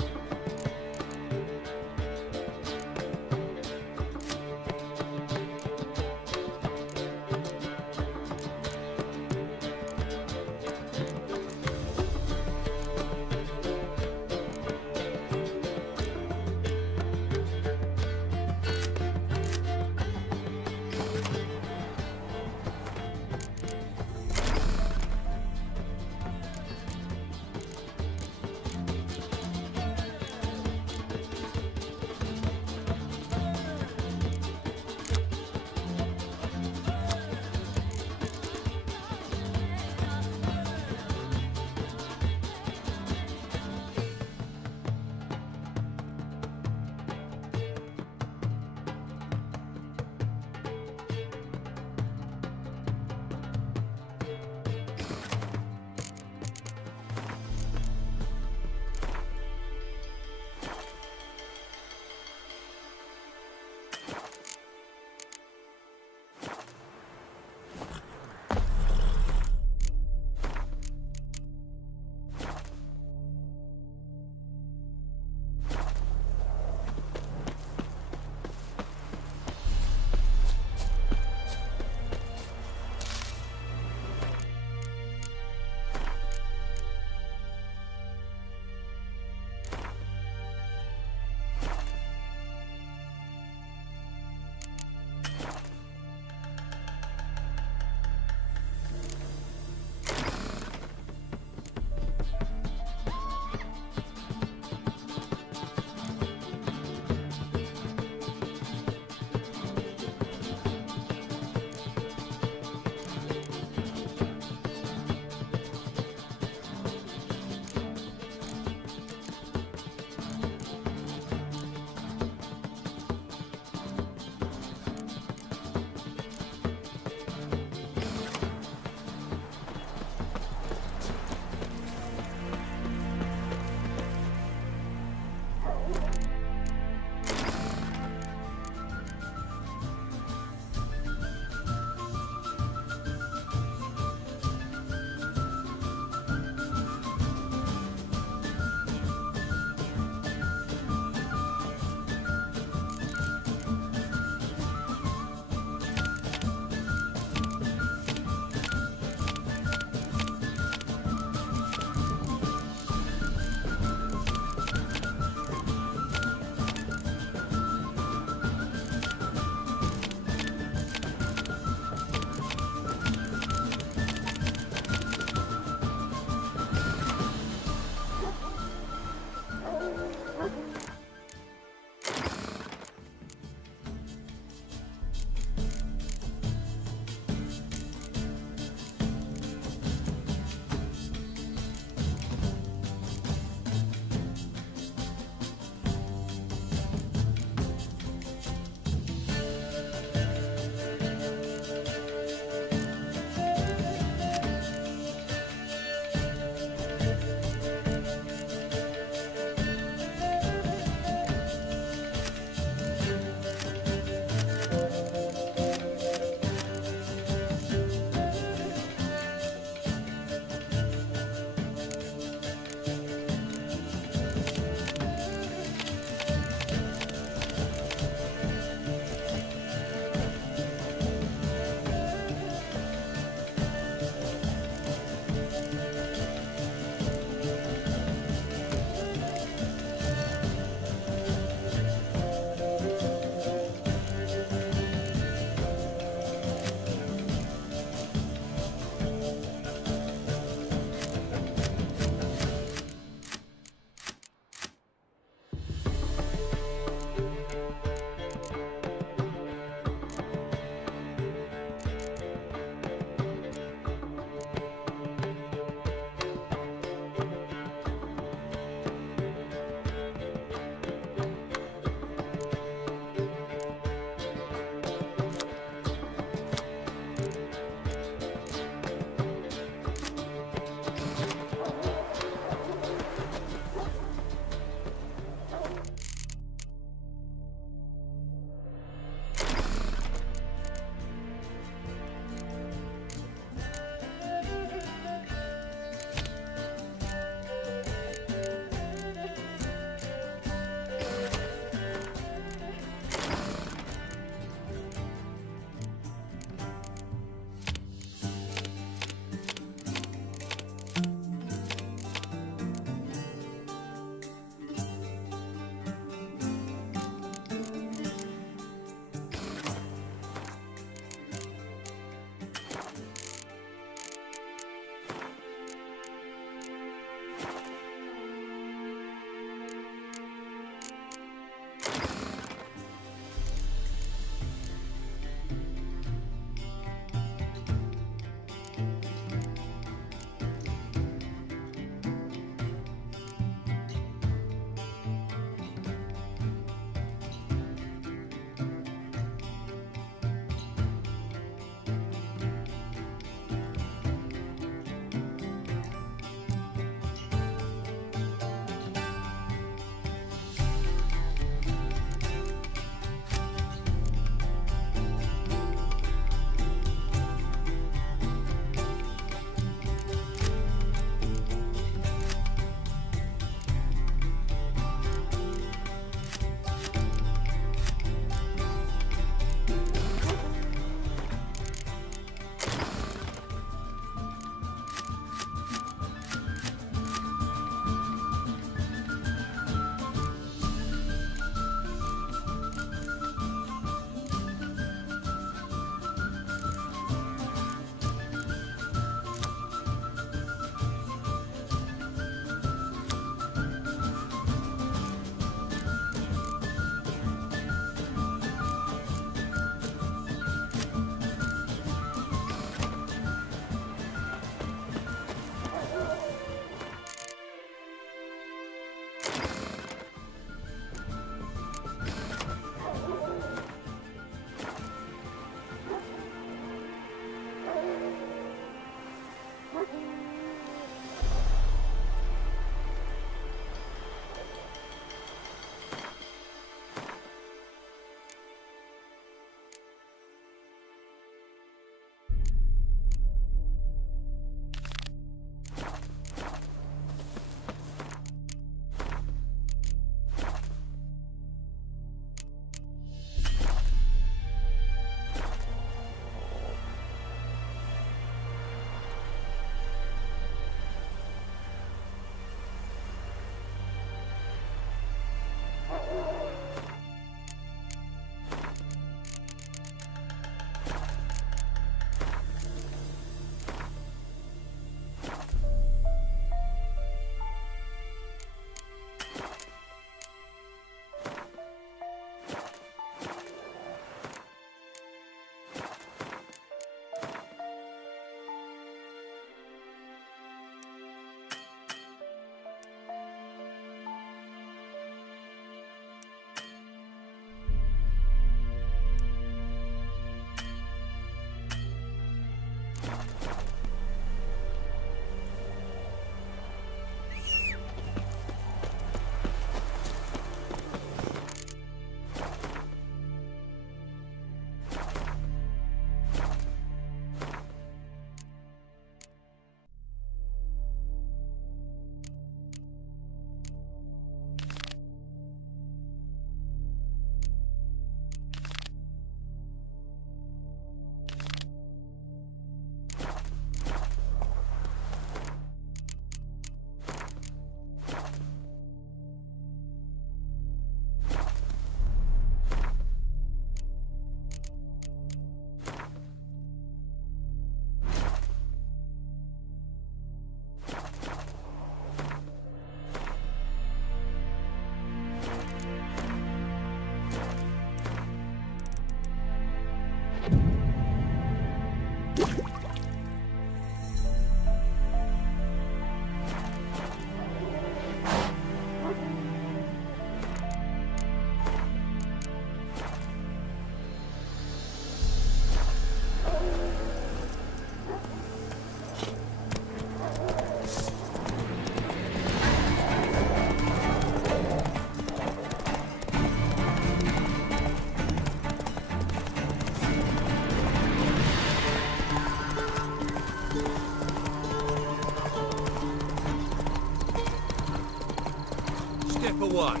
step away.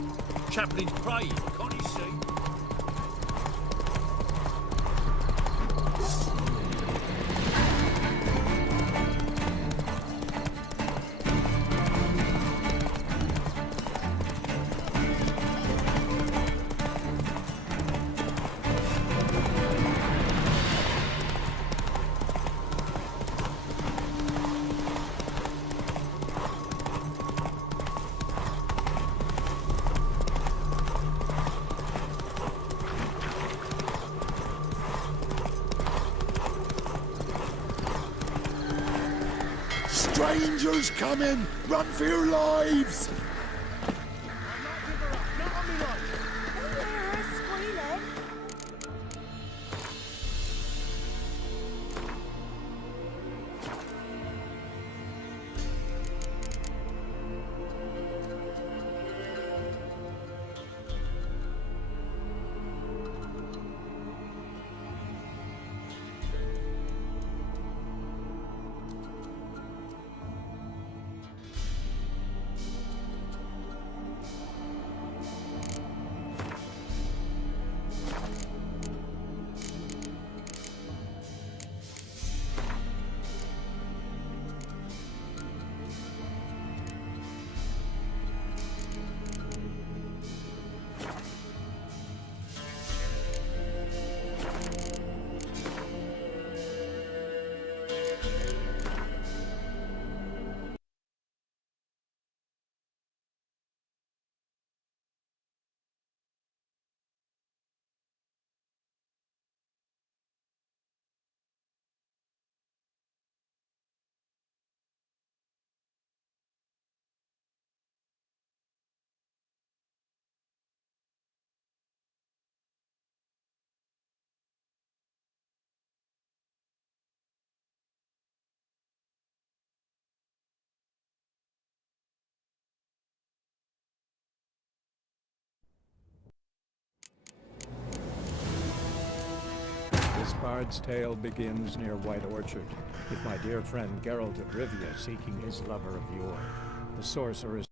Chaplain's praying, can't you see? Strangers coming! Run for your lives! This bard's tale begins near White Orchard, with my dear friend Geralt of Rivia seeking his lover of yore. The sorcerer is...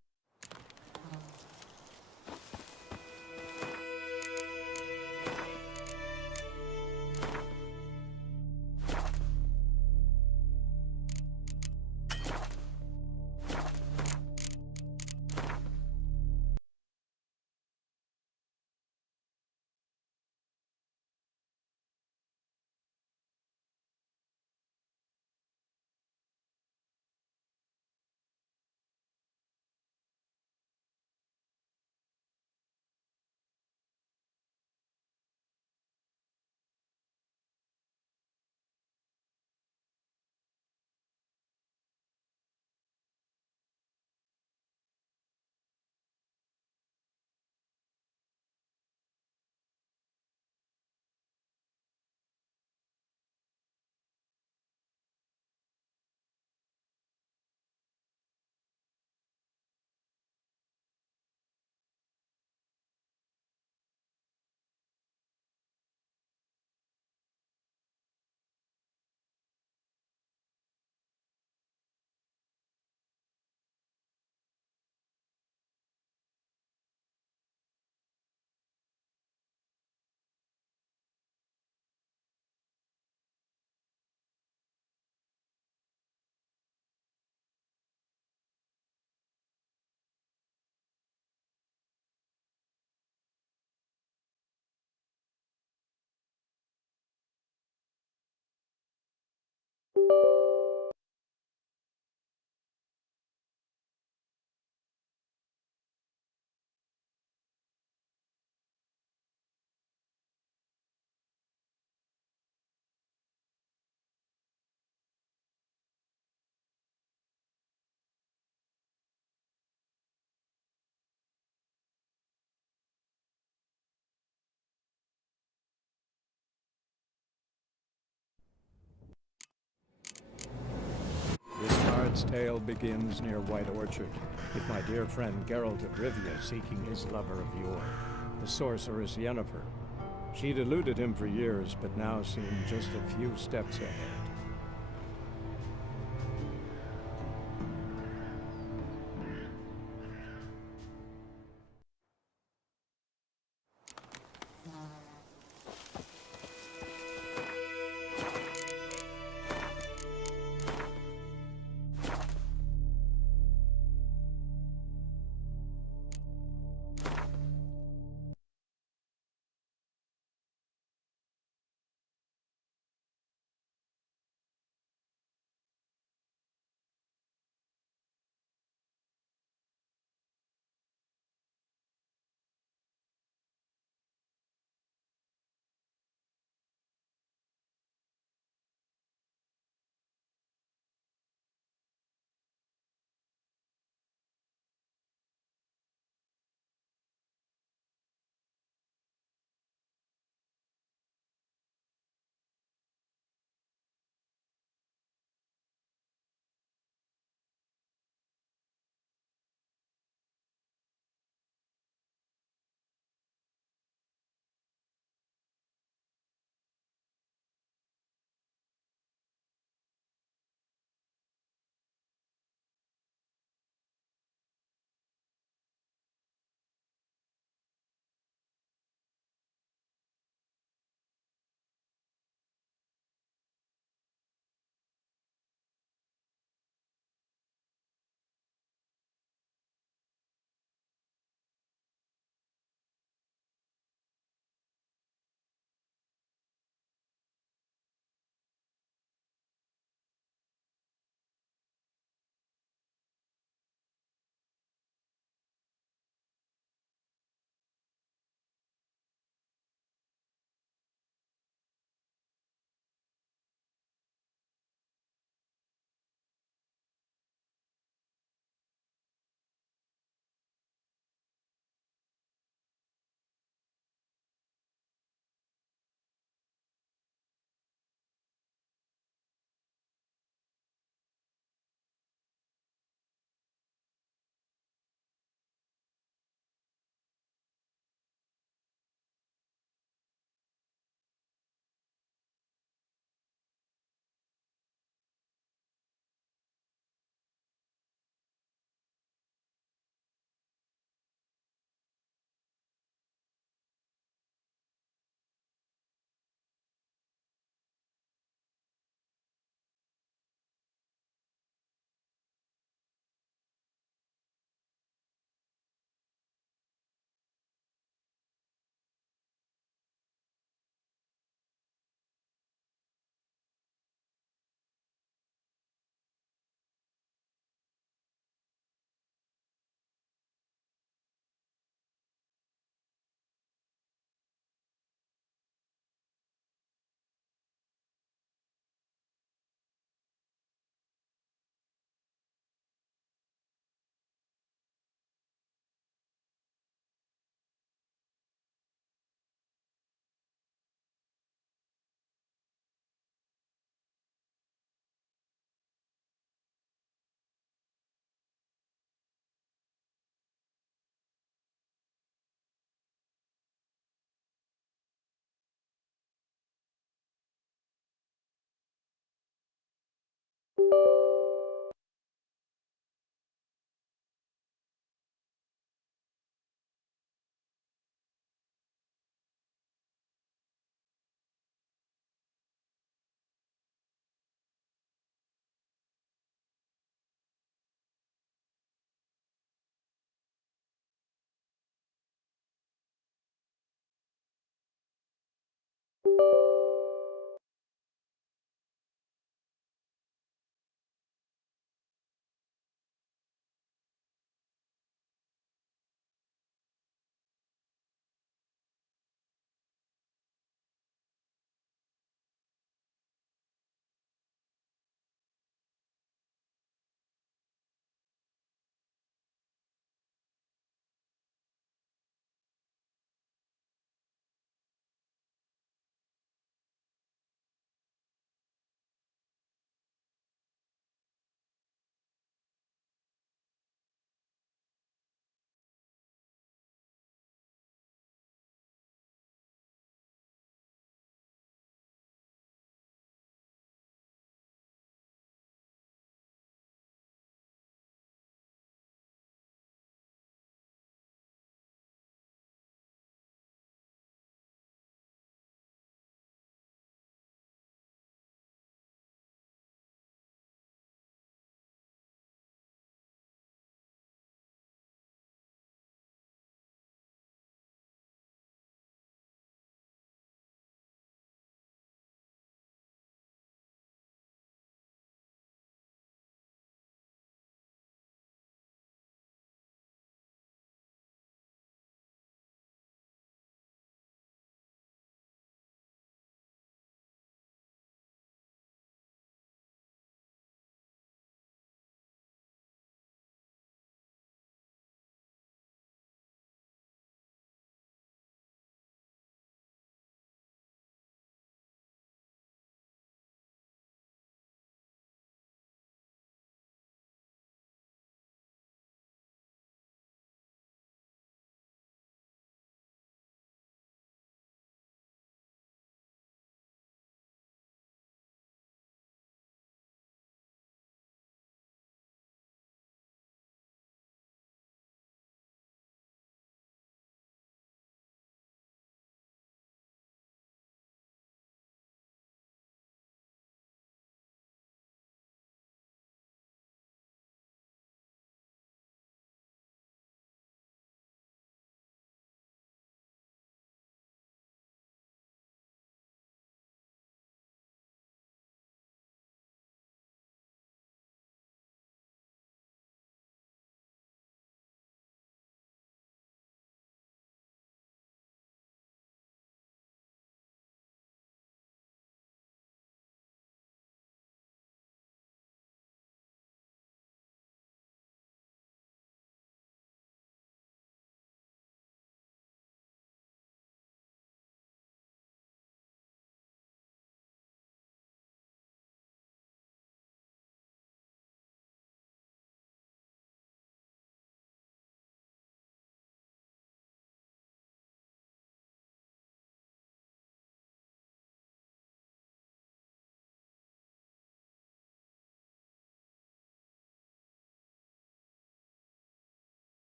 This tale begins near White Orchard, with my dear friend Geralt of Rivia seeking his lover of yore, the sorceress Yennefer. She'd eluded him for years, but now seemed just a few steps ahead.